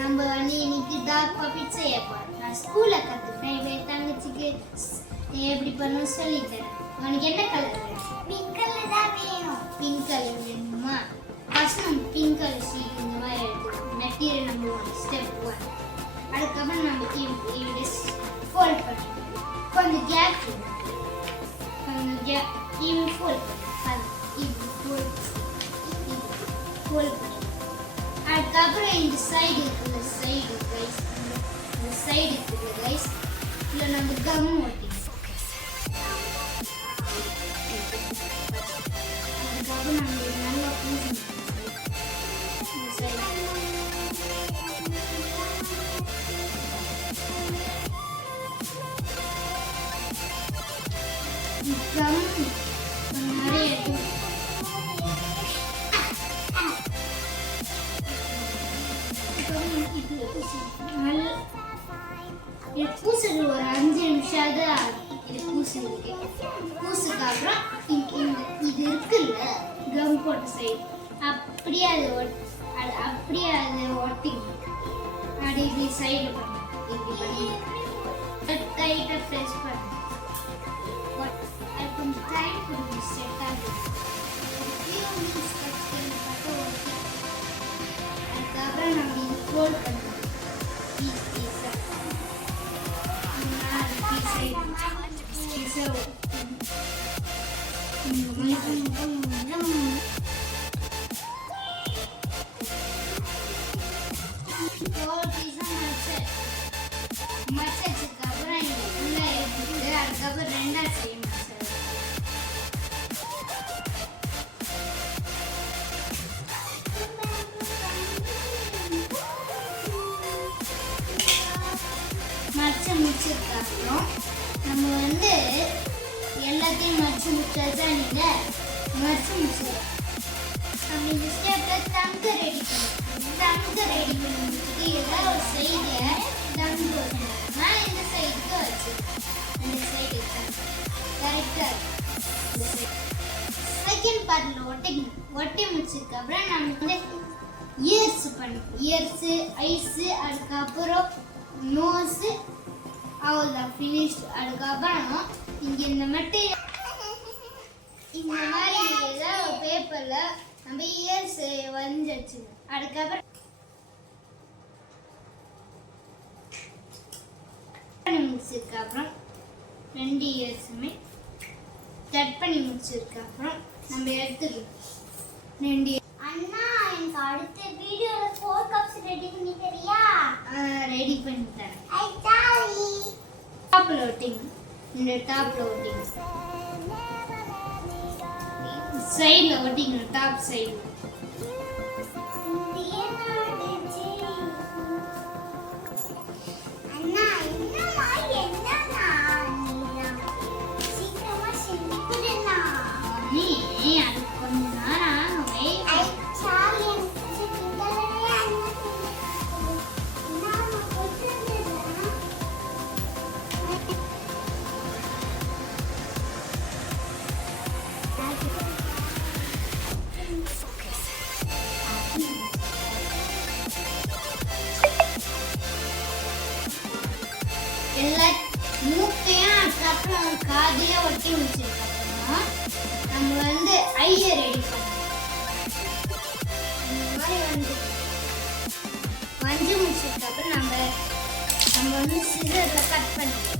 நம்ம வந்து இன்னைக்கு டார்க் பப்பிட் செய்ய போறோம். நான் ஸ்கூல்ல கத்துக்கிட்டேன். இவ தங்கச்சிக்கு எப்படி பண்ணணும் சொல்லித்தரேன். உனக்கு என்ன கலர் வேணும்? பிங்க் கலர் தான் வேணும். பிங்க் கலர் வேணுமா? ஃபர்ஸ்ட் நம்ம பிங்க் கலர் ஷீட் இந்த மாதிரி எடுத்துக்கணும். Material number 1 step 1. அதுக்கப்புறம் நம்ம இப்படி ஃபோல்ட் பண்ணிக்கணும். கொஞ்சம் கேப் இப்படி ஃபோல்ட் பண்ணி இப்படி ஃபோல்ட் பண்ணி அதுக்கப்புறம் இந்த சைடு இருக்குல்ல சைடு கைஸ் இந்த சைடு இருக்குல்ல கைஸ் இல்லை நம்ம கம் ஓட்டிக்கணும். அதுக்கப்புறம் நம்ம இது நல்லா பூசணும். இந்த சைடு கம் நிறைய எடுத்து இது பூசுறது ஒரு 5 நிமிஷம் தான் இது பூசுறதுக்கு. பூசுக்கு அப்புறம் இது இருக்குல்ல கம் போட்ட சைடு அப்படியே அது ஒட்டிக்கணும். அது இப்படி சைடு பண்ணணும். இப்படி பண்ணி டைட்டாக ப்ரெஸ் பண்ணணும். அது கொஞ்சம் டைம் கொடுங்க செட் ஆகும். அதுக்கப்புறம் நம்ம இது ஃபோல்ட் பண்ணணும். அதுக்கப்புறம் ரெண்டா செய்யணும். மச்சை முடிச்சதுக்கப்புறம் நம்ம வந்து எல்லாத்தையும் மடிச்சு முடிச்சாச்சா நீங்கள் மடிச்சு முடிச்சிடலாம். நம்ம இந்த ஸ்டெப்பில் தங்க ரெடி பண்ணணும். தங்க ரெடி பண்ணி முடிச்சுட்டு ஏதாவது ஒரு சைடை தங்கு வச்சுனா இந்த சைடுக்கு வச்சு இந்த சைடு கரெக்டாக இந்த சைடு செகண்ட் பார்ட்டில் ஒட்டி முடிச்சதுக்கப்புறம் நம்ம வந்து இயர்ஸ் பண்ணணும். இயர்ஸு ஐஸு அதுக்கப்புறம் நோஸு அவ்வளோதான் ஃபினிஷ்டு. அதுக்கப்புறம் இங்கே இந்த மெட்டீரியல் இந்த மாதிரி ஏதாவது ஒரு பேப்பரில் நம்ம இயர்ஸ் வரைஞ்சி வச்சுக்கணும். அதுக்கப்புறம் முடிச்சதுக்கப்புறம் 2 இயர்ஸுமே கட் பண்ணி முடிச்சதுக்கப்புறம் நம்ம எடுத்துக்கணும். 2 அண்ணா எனக்கு அடுத்த வீடியோல 4 கப்ஸ் ரெடி பண்ணி தரியா? ரெடி பண்ணி தரேன். I sorry. டாப்ல ஒட்டிங்க. இந்த டாப்ல ஒட்டிங்க. சைடுல ஒட்டிங்க. Top side. அண்ணா என்னமா என்னண்ணா சீக்கிரமா செஞ்சு கொடுண்ணா. நீ அது கொஞ்ச நேரம் ஆகவே. சாரி எல்லா மூக்கையும் அதுக்கப்புறம் காதையும் ஒட்டி வச்சிருக்கோம். நம்ம வந்து ஐயை ரெடி பண்ணணும். இந்த மாதிரி வந்து வஞ்சி முடிச்சதுக்கப்புறம் நம்ம வந்து சிசரில் கட் பண்ணிக்கலாம்.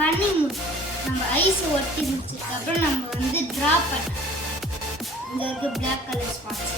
பண்ணி நம்ம ஐஸ் ஒட்டி முடிச்சதுக்கப்புறம் நம்ம வந்து ட்ரா பண்ணலாம். இங்கே இருக்க பிளாக் கலர் ஸ்பாட்ஸ்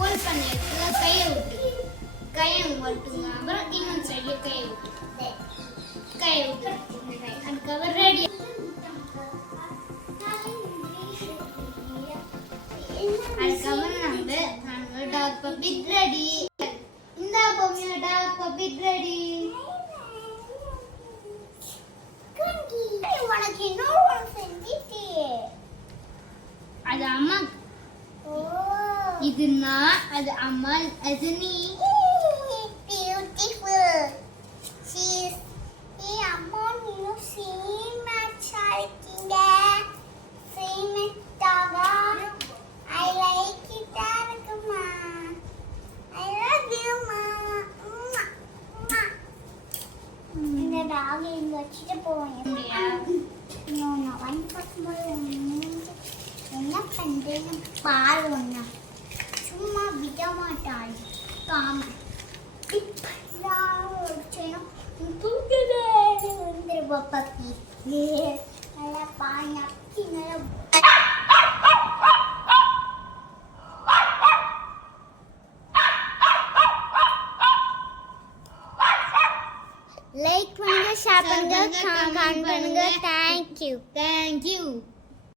ஃபோல்ட் பண்ண இடத்துல கையை விட்டு கையை மட்டுங்க அப்புறம் இன்னொரு சைடுல கையை விட்டு அதுக்கப்புறம் ரெடி அதுக்கப்புறம் நம்ம டாக் பப்பி ரெடி இந்த பொம்மையோட டாக் பப்பி ரெடி உனக்கு இன்னொரு செஞ்சிட்டே அது அம்மா இது நான் அது அம்மா அது நீ பியூட்டிஃபுல் சீஸ் ஏ அம்மா நீயும் சேம் மேட்ச் ஆயிட்டீங்க சேம் மேட்சாக ஐ லைக் இட் இருக்குமா ஐ லவ் யூ மா இந்த டாக் இங்க வச்சுட்டு போவேன் நான் வந்து பார்க்கும்போது என்ன பண்றேன்னு பாரு ஒண்ணா சும்மா விட மாட்டாள் காம வந்துருவா பப்பி நல்லா பாக்கி லைக் பண்ணுங்க ஷேர் பண்ணுங்க கமெண்ட் பண்ணுங்க தேங்க்யூ